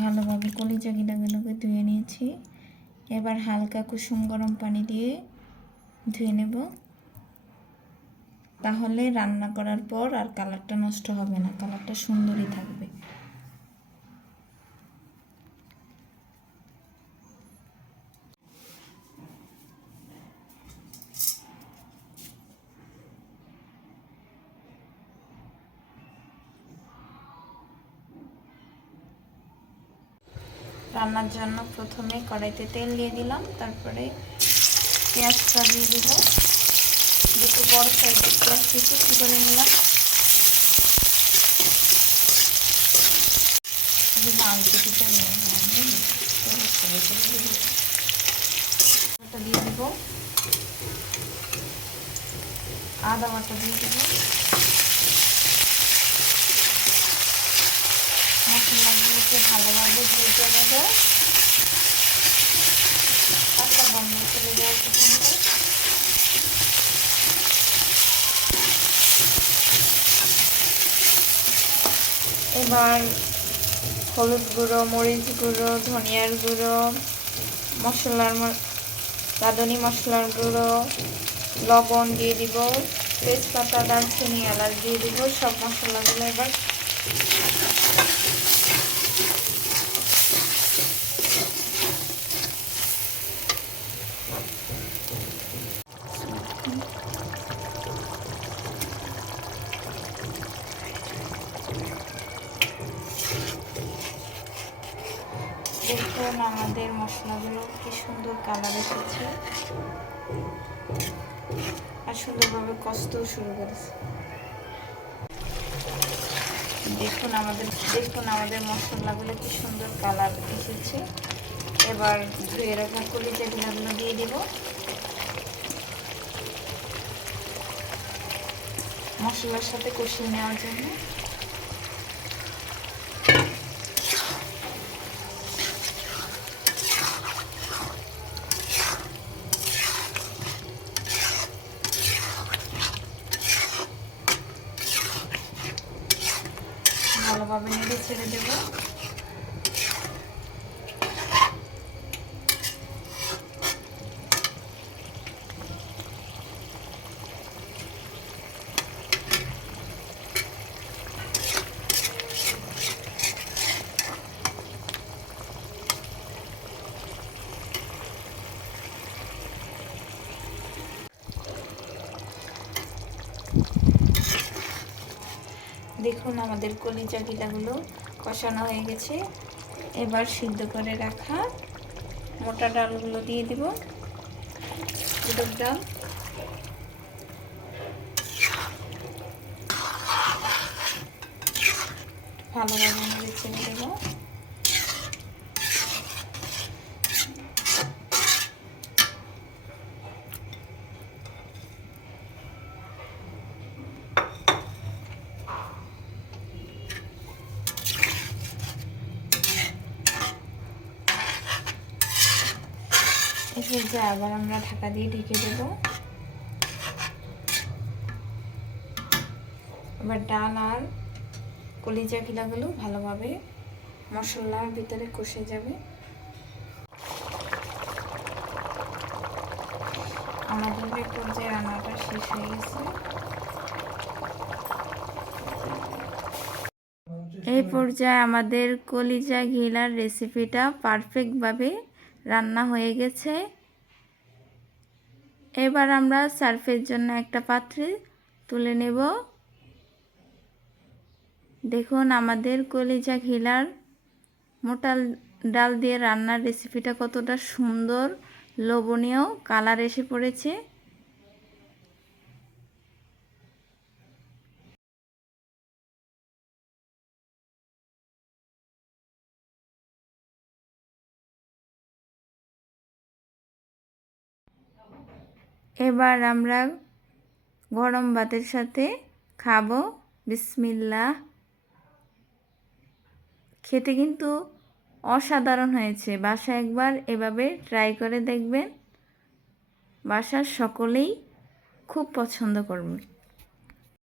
ভালোভাবে কলিজা গিলাগুলোকে ধুয়ে নিয়েছি। এবার হালকা কুসুম গরম পানি দিয়ে ধুয়ে নেব, তাহলে রান্না করার পর আর কালারটা নষ্ট হবে না, কালারটা সুন্দরই থাকবে। রান্নার জন্য প্রথমে কড়াইতে তেল দিয়ে দিলাম, তারপরে পেঁয়াজটা দিয়ে দিব। দুটো বড় সাইজের পেঁয়াজ কুচি করে নিলাম। দিয়ে দিব আদা বাটা দিয়ে দিব। মশলাগুলোকে ভালোভাবে ভেজে নেব, কাঁচা গন্ধ চলে যাওয়া পর্যন্ত। এবার হলুদ গুঁড়ো, মরিচ গুঁড়ো, ধনিয়ার গুঁড়ো, রাঁধুনি মশলার গুঁড়ো, লবণ দিয়ে দিব, তেজপাতা, দারচিনি, এলাচ দিয়ে দিব। সব মশলাগুলো এবার দেখুন আমাদের মশলাগুলো কি সুন্দর কালার এসেছে আর সুন্দরভাবে কষতেও শুরু করেছে। দেখুন আমাদের মশলাগুলো কি সুন্দর কালার এসেছে। এবার ধুয়ে রাখা কলিজা গুলো দিয়ে দিব মশলার সাথে কষিয়ে নেওয়ার জন্য। ভালোভাবে নেড়ে ছেড়ে দেব। দেখুন আমাদের কলিজা গিলাগুলো কষানো হয়ে গেছে। এবার সিদ্ধ করে রাখা মোটা ডালগুলো দিয়ে দিব। দুটো ডাল ভালোভাবে নেড়ে ছেড়ে দেবো। এরপর আবার আমরা ঢাকা দিয়ে ঢেকে দেব। এবার ডাল আর কলিজা গিলাগুলো ভালোভাবে মশলার ভিতরে কষে যাবে। আমাদের এই পর্যায়ে রান্নাটা শেষ হয়ে গেছে। এই পর্যায়ে আমাদের কলিজা ঘিলার রেসিপিটা পারফেক্টভাবে রান্না হয়ে গেছে। এবার আমরা সার্ভের জন্য একটা পাত্রে তুলে নেব। দেখুন আমাদের কলিজা ঘিলার মোটা ডাল দিয়ে রান্নার রেসিপিটা কতটা সুন্দর লোভনীয় কালার এসে পড়েছে। এবার আমরা গরম ভাতের সাথে খাবো। বিসমিল্লাহ। খেতে কিন্তু অসাধারণ হয়েছে। বাসায় একবার এভাবে ট্রাই করে দেখবেন, বাসার সকলেই খুব পছন্দ করবে।